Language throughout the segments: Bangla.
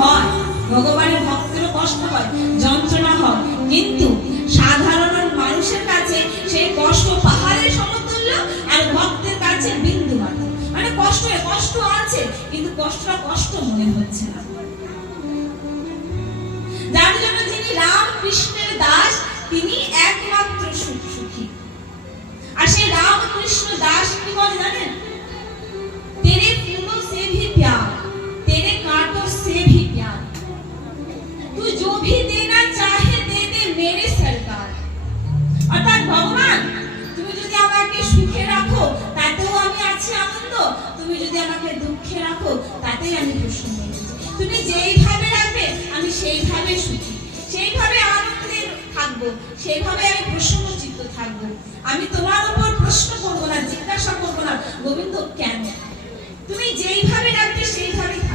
হয়। ভগবানের ভক্তেরও কষ্ট হয়, যন্ত্রণা হয়। কিন্তু সাধারণ মানুষের কাছে সেই কষ্ট পাহাড়ের সমতুল্য আর ভক্তের কাছে বিন্দু মাত্র। মানে কষ্ট কষ্ট আছে, কিন্তু কষ্টটা কষ্ট মনে হচ্ছে না। যার জন্য যিনি রামকৃষ্ণের দাস, তিনি একমাত্র সুখ সুখী। আর সেই রামকৃষ্ণ দাস কি বলে জানেন? তেরে কিন্তু সে প্যার जो भी देना चाहे दे दे मेरे सरकार অর্থাৎ ভগবান তুমি যদি আমাকে সুখে রাখো তাতেও আমি আছি আনন্দ তুমি যদি আমাকে দুঃখে রাখো তাতেই আমি প্রসন্ন হয়েছি তুমি যেইভাবে রাখবে আমি সেইভাবে সুখী সেইভাবে আনন্দে থাকবো সেইভাবে আমি প্রসন্ন চিত্ত থাকবো আমি তোমার উপর প্রশ্ন করবো না জিজ্ঞাসা করবো না গোবিন্দ কেন তুমি যেইভাবে রাখবে সেইভাবেই থাকবে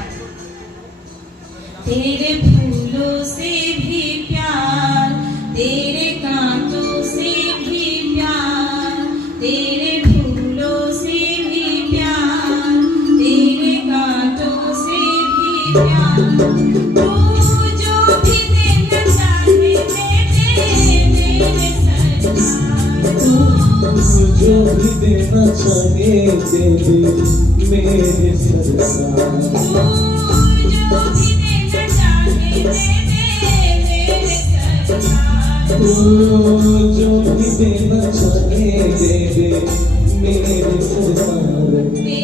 तेरे फूलों से भी प्यार तेरे कांटों से भी प्यार तेरे फूलों से भी प्यार तेरे कांटों से भी प्यार। जो भी देना चाहे दे दे मेरे सरकार जो भी देना चाहे दे दे मेरे सरकार तू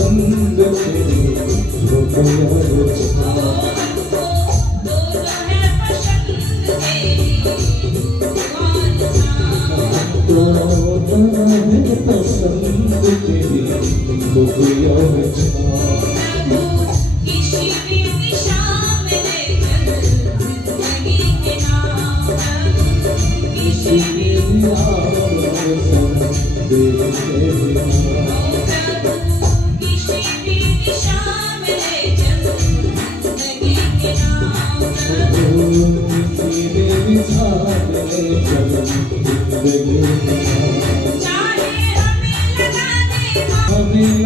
సందర్శించు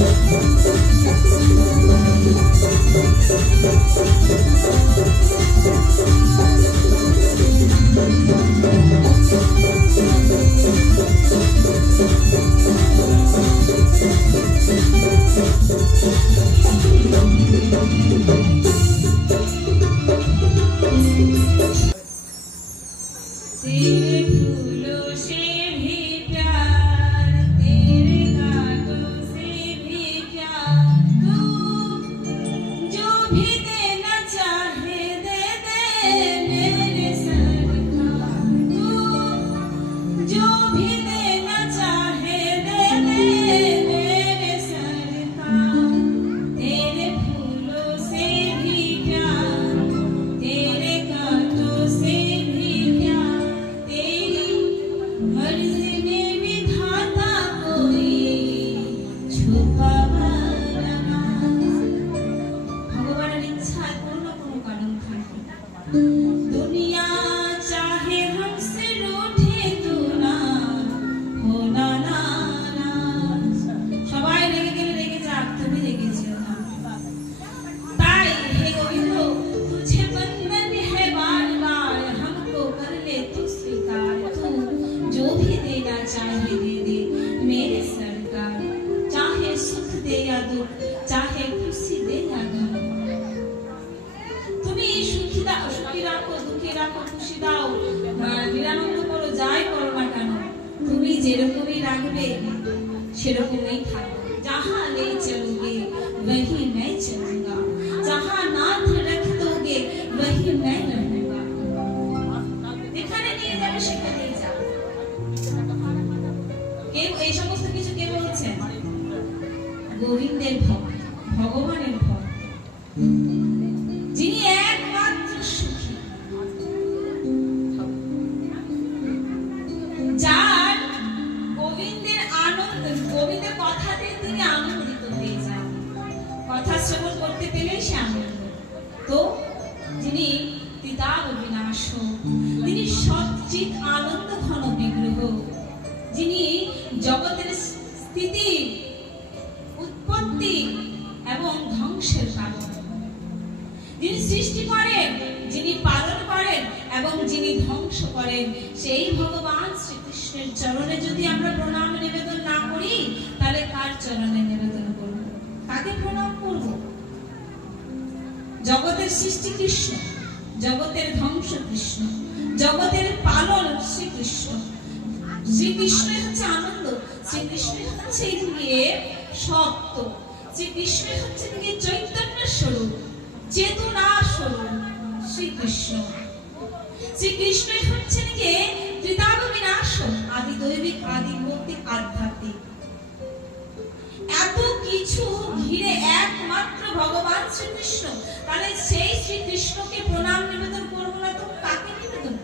Thank you. les prix. করেন। সেই ভগবান শ্রীকৃষ্ণের চরণে যদি আমরা প্রণাম নিবেদন না করি, তাহলে কার চরণে নিবেদন করব? কাকে প্রণাম করব? জগতের সৃষ্টি কৃষ্ণ, জগতের ধ্বংস কৃষ্ণ, জগতের পালন শ্রীকৃষ্ণ। শ্রীকৃষ্ণের হচ্ছে আনন্দ, শ্রীকৃষ্ণের হচ্ছে গিয়ে সত্য, শ্রীকৃষ্ণের হচ্ছে গিয়ে চৈতন্য স্বরূপ চেতনা স্বরূপ শ্রীকৃষ্ণ। শ্রীকৃষ্ণই হচ্ছেন কে ত্রিতাব বিনাশ, আদি দৈবিক, আদি ভৌতিক আধ্যাত্মিক। এত কিছু ঘিরে একমাত্র ভগবান শ্রীকৃষ্ণ। তাহলে সেই শ্রীকৃষ্ণকে প্রণাম নিবেদন করব না তো? কাকে নিবেদন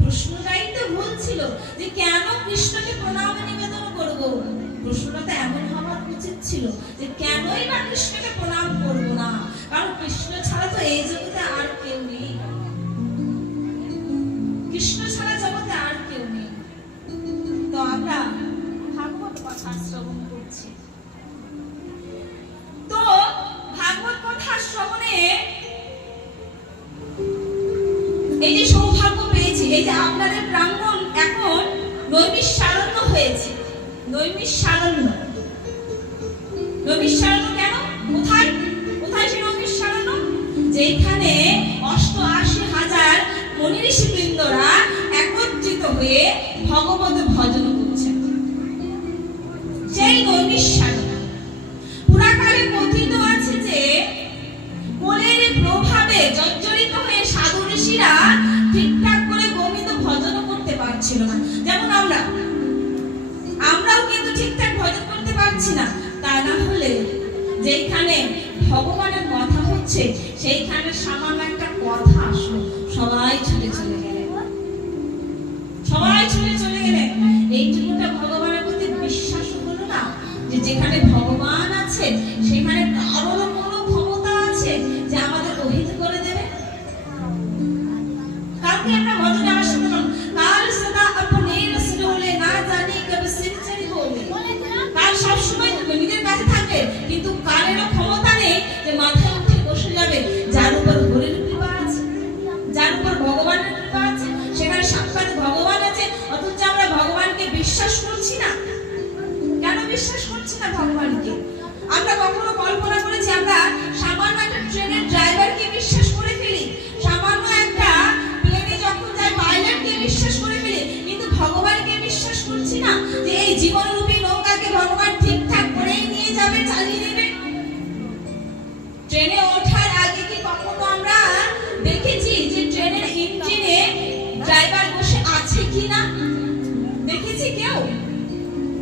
প্রশ্নটাই তো ভুল ছিল যে কেন কৃষ্ণকে প্রণাম নিবেদন করব? প্রশ্নটা তো এমন হওয়ার উচিত ছিল যে কেনই না কৃষ্ণকে প্রণাম করব না? কারণ কৃষ্ণ ছাড়া তো এই জগতে আর কেউ নেই। 2000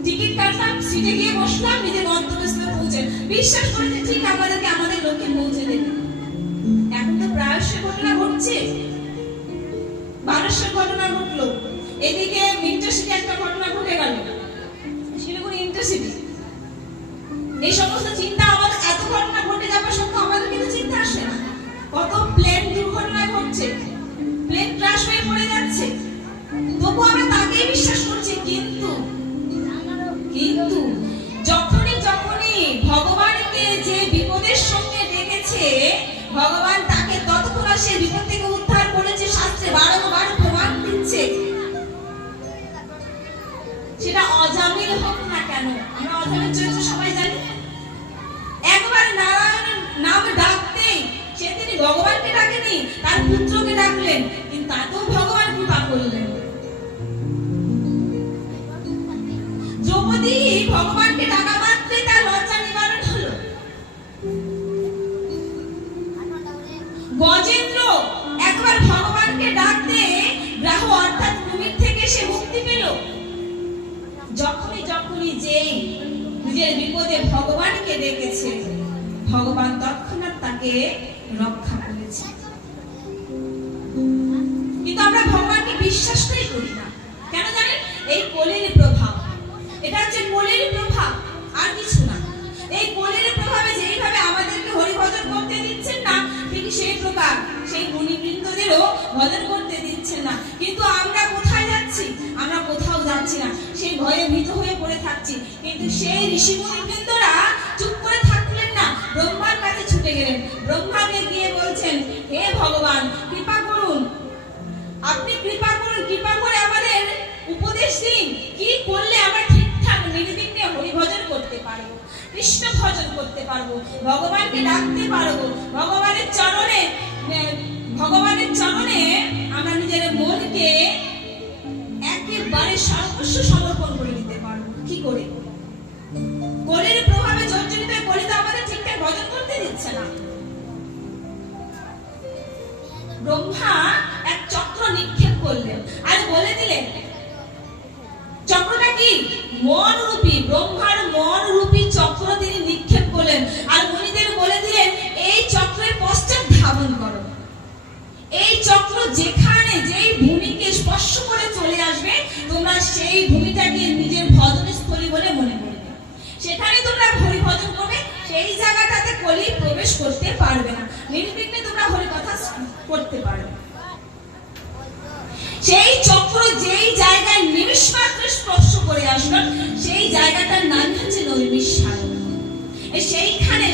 টিকিট কাটলাম সিটে গিয়ে বসলাম, নিজের গন্তব্যস্থলে পৌঁছে। বিশ্বাস করে যে ঠিক আমাদেরকে আমাদের লক্ষ্যে পৌঁছে দেবে। এখন তো প্রায়শই ঘটনা ঘটছে। বারোশো ঘটনা ঘটলো। এদিকে ইন্টারসিটি একটা ঘটনা ঘটে গেল। শিলিগুড়ি ইন্টারসিটি এই সমস্ত চিন্তা আমাদের এত ঘটনা ঘটে যাবার সত্ত্বেও আমাদের কিন্তু চিন্তা আসে না। কত সেটা অজামিল হোক না কেন আমরা অজামিল চরিত্র সবাই জানি। একবার নারায়ণের নাম ডাকতেই সে তিনি ভগবানকে ডাকেনি তার পুত্রকে ডাকলেন কিন্তু তাতেও ভগবান কৃপা করলেন। দ্রৌপদী ভগবানকে ডাকা নিজের বিপদে ভগবানকে ডেকেছে। ভগবান তৎক্ষণাৎ তাকে রক্ষা করেছে। কিন্তু আমরা ভগবানকে বিশ্বাসটাই করি না। কেন জানেন? এই কলির প্রভাব। এটা হচ্ছে কলির প্রভাব, আর কিছু না। এই কোলের প্রভাবে যেইভাবে আমাদেরকে হরিভজন করতে দিচ্ছেন না, ঠিক সেই প্রকার। সেই মুনিবৃন্দদেরও ভজন যাচ্ছি না। সেই ভয়ে ভীত হয়ে পড়ে থাকছি। কিন্তু সেই ঋষি মুনিবৃন্দরা চুপ করে থাকলেন না। ব্রহ্মার কাছে ছুটে গেলেন। ব্রহ্মাকে গিয়ে বলছেন, হে ভগবান, কৃপা করুন। আপনি কৃপা করুন, কৃপা করে আমাদের উপদেশ দিন। কি করলে আমরা ঠিকঠাক নির্বিঘ্নে হরিভজন করতে পারব কৃষ্ণ ভজন করতে পারব, ভগবানকে ডাকতে পারব, ভগবানের চরণে ভগবানের চরণে আমরা নিজের মনকে একেবারে সর্বস্ব সমর্পণ করে দিতে পারব। কি করে? কলির প্রভাবে জর্জরিত কলি আমাদের ঠিকঠাক ভজন করতে দিচ্ছে না। ব্রহ্মা এ সেইখানে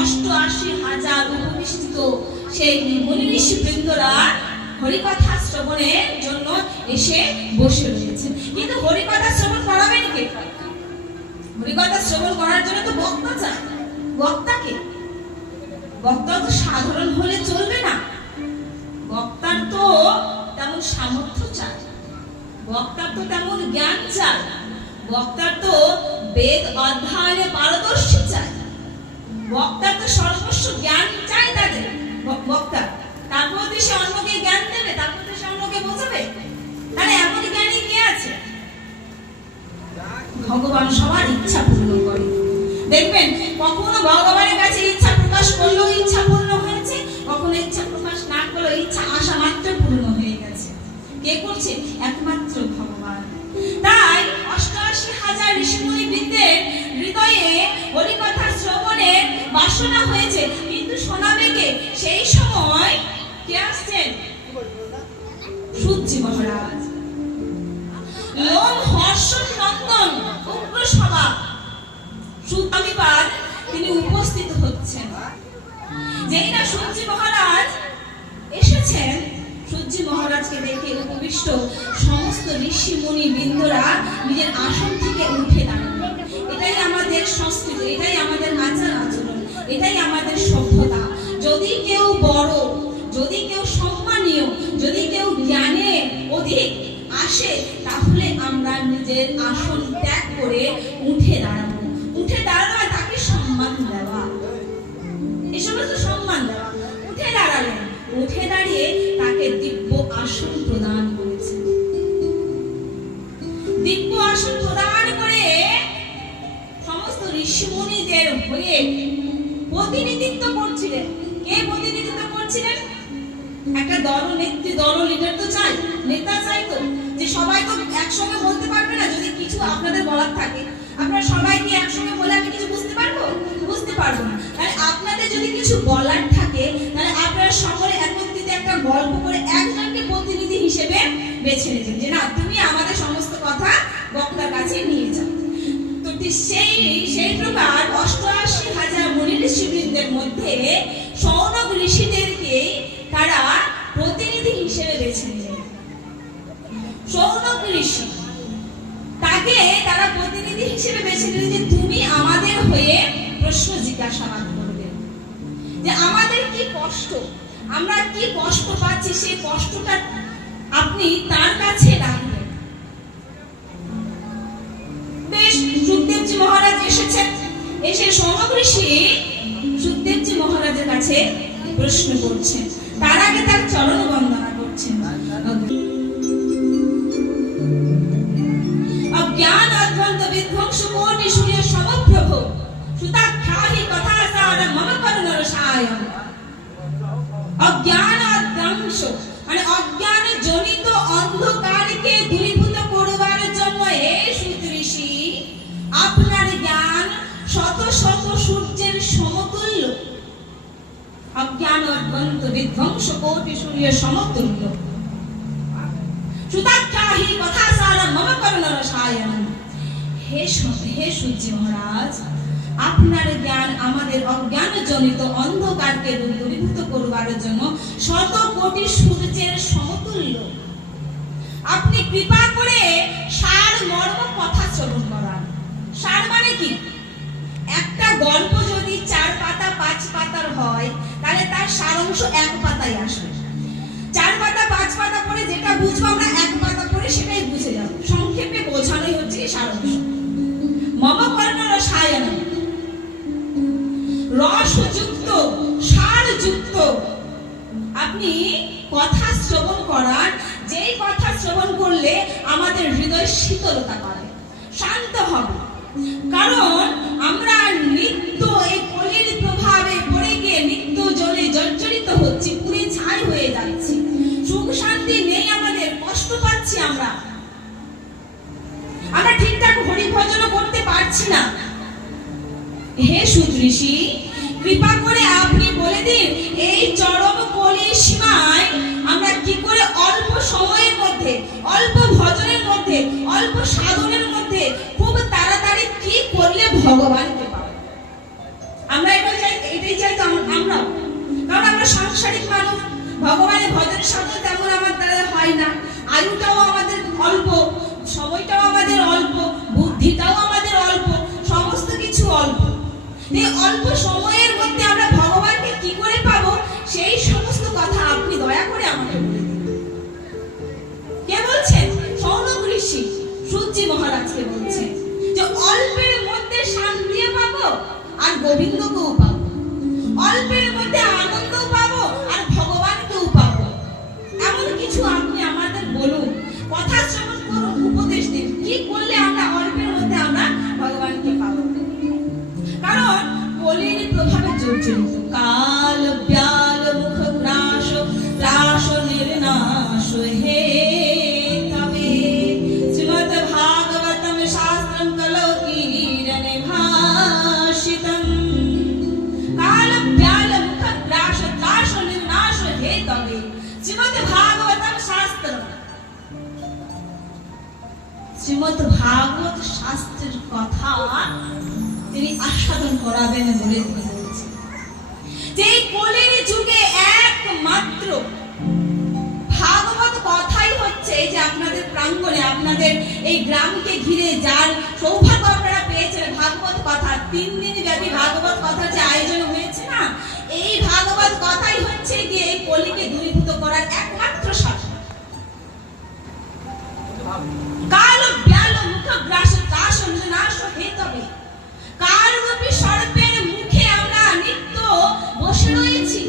অষ্টআশি হাজার উপবিষ্টিত সেই মুনি হরিকথা শ্রবণের জন্য এসে বসে রয়েছে কিন্তু হরিকথা শ্রবণ করাবেন কে? হরিকথা শ্রবণ করার জন্য তো বক্তা চায় বক্তাকে? বক্তা তো সাধারণ হলে চলবে না। বক্তার তো তেমন সামর্থ্য চায় বক্তার তো তেমন জ্ঞান চায় বক্তার তো বেদ অধ্যয়নে পারদর্শী চায়। বক্তার তো সর্বস্ব জ্ঞান চাই তাদের। বক্তা তারপর তো সে অন্যকে জ্ঞান দেবে তারপর তো সে অন্যকে বোঝাবে? তাহলে এমন জ্ঞানী কে আছে? ভগবান সবার ইচ্ছা পূর্ণ করে। দেখবেন, কখনো ভগবানের কাছে ইচ্ছা প্রকাশ করলেও ইচ্ছা পূর্ণ হয়েছে, কখনো ইচ্ছা প্রকাশ না করলেও ইচ্ছা আশা মাত্র পূর্ণ হয়ে গেছে। কে করছে? একমাত্র ভগবান। তাই অষ্টআশি হাজার ঋষিমুনি বৃন্দের হৃদয়ে হরিকথা শ্রবণের বাসনা হয়েছে। কিন্তু শোনাবে সেই সময় কে আসছেন? সূর্যি মহারাজ। লোম, হর্ষণ নন্দন উগ্র স্বভাব সুতামিবাদ তিনি উপস্থিত হচ্ছেন। যেই না সূর্যি মহারাজ এসেছেন সূর্যি মহারাজকে দেখে উপবিষ্ট সমস্ত ঋষি মুনি বৃন্দরা নিজের আসন থেকে উঠে দাঁড়ান এটাই আমাদের সংস্কৃতি। পারব না। তাহলে আপনাদের যদি কিছু বলার থাকে, তাহলে আপনারা সকলে একত্রিত একটা গল্প করে একজনকে প্রতিনিধি হিসেবে বেছে নেবেন যে, না, তুমি আমাদের সমস্ত কথা বক্তার কাছে নিয়ে যাও। তো সেই সেই প্রকার অষ্টআশি হাজার মুনি ঋষিবৃন্দের মধ্যে সৌনক ঋষিদেরকে তারা প্রতিনিধি হিসেবে বেছে নিলেন সৌনক ঋষি, তাকে তারা প্রতিনিধি হিসেবে বেছে নিলেন যে, তুমি আমাদের হয়ে প্রশ্ন জিজ্ঞাসাবাদ করবে। যে আমাদের কি কষ্ট? আমরা কি কষ্ট পাচ্ছি? সেই কষ্টটা আপনি তার কাছে রাখবেন। বেশ, সুখদেবজি মহারাজ এসেছেন। এসে ঋষি সুখদেবজি মহারাজের কাছে প্রশ্ন করছেন। তার আগে তার চরণ বন্দনা করছেন। মানে অজ্ঞান জনিত অন্ধকারকে দূরীভূত করবার জন্য হে সুদৃষি আপনার জ্ঞান শত শত সূর্যের সমতুল্য। অজ্ঞান অদ্বন্ত বিধ্বংস কোটি সূর্য সমতুল্য। সুতাখ্যাহি কথা সার মম করুণ রসায়ন হে হে সূর্য মহারাজ, আপনার জ্ঞান আমাদের অজ্ঞান জনিত অন্ধকারকে দূরীভূত করবার জন্য শত কোটি সূর্যের সমতুল্য। আপনি কৃপা করে সার মর্ম কথা শ্রবণ করান সার মানে কি? একটা গল্প যদি চার পাতা, পাঁচ পাতার হয়, তাহলে তার সারাংশ এক পাতায় আসবে। চার পাতা, পাঁচ পাতা পরে যেটা বুঝব আমরা এক পাতা পরে সেটাই বুঝে যাব। রসযুক্ত, সারযুক্ত। আপনি কথা শ্রবণ করার, যেই কথা শ্রবণ করলে আমাদের হৃদয় শীতলতা পাবে, শান্ত হবে। কারণ আমরা নিত্য এই কলির প্রভাবে পড়ে গিয়ে নিত্য জলে জর্জরিত হচ্ছি পুরে ছাই হয়ে যাচ্ছি। সুখ শান্তি নেই আমাদের, কষ্ট পাচ্ছি আমরা। আমরা ঠিকঠাক হরি ভজনও করতে পারছি না। হে সুদৃষি কৃপা করে আপনি বলে দিন, এই চরম কলির সীমায় আমরা কি করে অল্প সময়ের মধ্যে, অল্প ভজনের মধ্যে, অল্প সাধনের মধ্যে খুব তাড়াতাড়ি কি করলে ভগবানকে পাবো আমরা এটা চাই, এটাই চাই তো আম- আমরাও। কারণ আমরা সাংসারিক মানুষ, ভগবানের ভজন সাধন তেমন আমার দ্বারা হয় না। আয়ুটাও আমাদের অল্প, সময়টাও আমাদের অল্প, বুদ্ধিটাও আমাদের অল্প, সমস্ত কিছু অল্প। এই অল্প সময়ের মধ্যে আমরা ভগবানকে কি করে পাবো, সেই সমস্ত কথা আপনি দয়া করে আমাকে বলে দিন। কে বলছেন? সৌনক ঋষি সূর্যি মহারাজকে বলছেন যে অল্পের মধ্যে শান্তি পাবো আর গোবিন্দকেও পাবো। শ্রীমদ ভাগবত শাস্ত্রের কথা তিনি আস্বাদন করাবেন বলে যে কলির যুগে একমাত্র ভাগবত কথাই হচ্ছে যে আপনাদের প্রাঙ্গণে, আপনাদের এই গ্রামকে ঘিরে যার সৌভাগ্য আপনারা পেয়েছেন, ভাগবত কথা। তিন দিন ব্যাপী ভাগবত কথা যে আয়োজন হয়েছে না, এই ভাগবত কথাই হচ্ছে গিয়ে এই কলিকে দূরীভূত করার একমাত্র শাসন মুখ গ্রাস কাশ নাশ হে তবে কালরূপী সর্পের মুখে আমরা নিত্য বসে রয়েছি